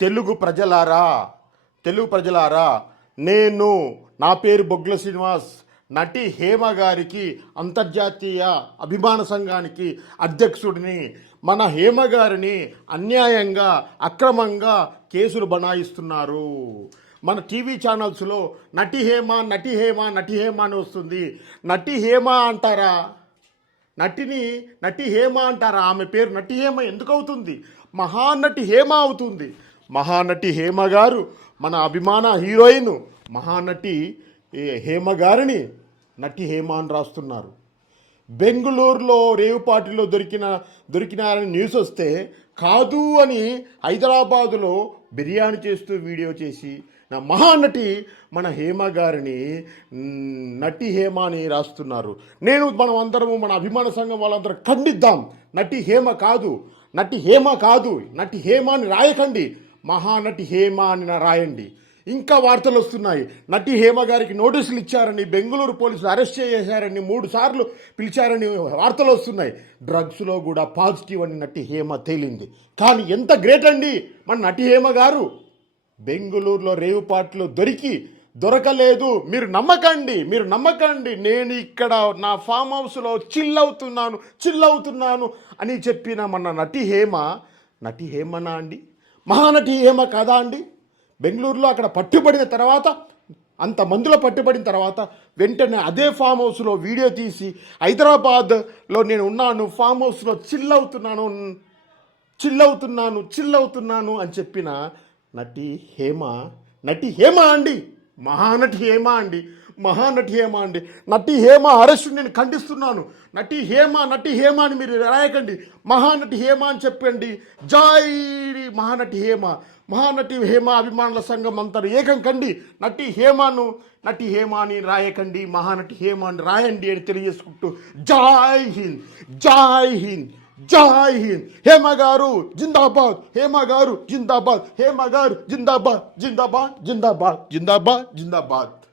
తెలుగు ప్రజలారా తెలుగు ప్రజలారా నేను నా పేరు బొగ్గుల శ్రీనివాస్. నటి హేమ గారికి అంతర్జాతీయ అభిమాన సంఘానికి అధ్యక్షుడిని మన హేమ గారిని అన్యాయంగా అక్రమంగా కేసులు బనాయిస్తున్నారు. మన టీవీ ఛానల్స్లో నటి హేమ నటి హేమ నటి హేమ అని వస్తుంది. నటి హేమ అంటారా? నటిని నటి హేమ అంటారా? ఆమె పేరు నటి హేమ ఎందుకు అవుతుంది? మహానటి హేమ అవుతుంది. మహానటి హేమ గారు మన అభిమాన హీరోయిన్ మహానటి హేమ గారిని నటి హేమ అని రాస్తున్నారు. బెంగుళూరులో రేవుపాటిలో దొరికిన దొరికినారని న్యూస్ వస్తే కాదు అని హైదరాబాదులో బిర్యానీ చేస్తూ వీడియో చేసి నా మహానటి మన హేమ గారిని నటి హేమ అని రాస్తున్నారు. నేను మనం అందరము మన అభిమాన సంఘం వాళ్ళందరం ఖండిద్దాం. నటి హేమ కాదు నటి హేమ కాదు నటి హేమ అని రాయకండి. మహానటి హేమ అని నా రాయండి. ఇంకా వార్తలు వస్తున్నాయి. నటి హేమ గారికి నోటీసులు ఇచ్చారని బెంగళూరు పోలీసులు అరెస్ట్ చేశారని మూడు సార్లు పిలిచారని వార్తలు వస్తున్నాయి. డ్రగ్స్లో కూడా పాజిటివ్ అని నటి హేమ తేలింది. కానీ ఎంత గ్రేట్ అండి మన నటి హేమ గారు. బెంగళూరులో రేవుపాట్లు దొరికి దొరకలేదు. మీరు నమ్మకండి మీరు నమ్మకండి. నేను ఇక్కడ నా ఫామ్ హౌస్లో చిల్ అవుతున్నాను చిల్ అవుతున్నాను అని చెప్పిన మన నటి హేమ నటి హేమనా అండి? మహానటి హేమ కాదా అండి? బెంగళూరులో అక్కడ పట్టుబడిన తర్వాత అంత మందులో పట్టుబడిన తర్వాత వెంటనే అదే ఫామ్ హౌస్లో వీడియో తీసి హైదరాబాద్లో నేను ఉన్నాను ఫామ్ హౌస్లో చిల్ అవుతున్నాను చిల్ అవుతున్నాను చిల్ అవుతున్నాను అని చెప్పిన నటి హేమ నటి హేమ అండి. మహానటి హేమ అండి మహానటి హేమ అండి. నటి హేమ అరెస్ట్ నేను ఖండిస్తున్నాను. నటి హేమ నటి హేమ అని మీరు రాయకండి. మహానటి హేమ అని చెప్పండి. జై మహానటి హేమ. మహానటి హేమ అభిమానుల సంఘం అంతా ఏకం కండి. నటి హేమను నటి హేమ అని రాయకండి. మహానటి హేమ అని రాయండి అని తెలియజేసుకుంటూ జై హింద్ జై హింద్. జై హింద్ హేమ గారు జిందాబాద్. హేమ గారు జిందాబాద్. హేమ గారు జిందాబాద్. జిందాబాద్ జిందాబాద్ జిందాబాద్ జిందాబాద్.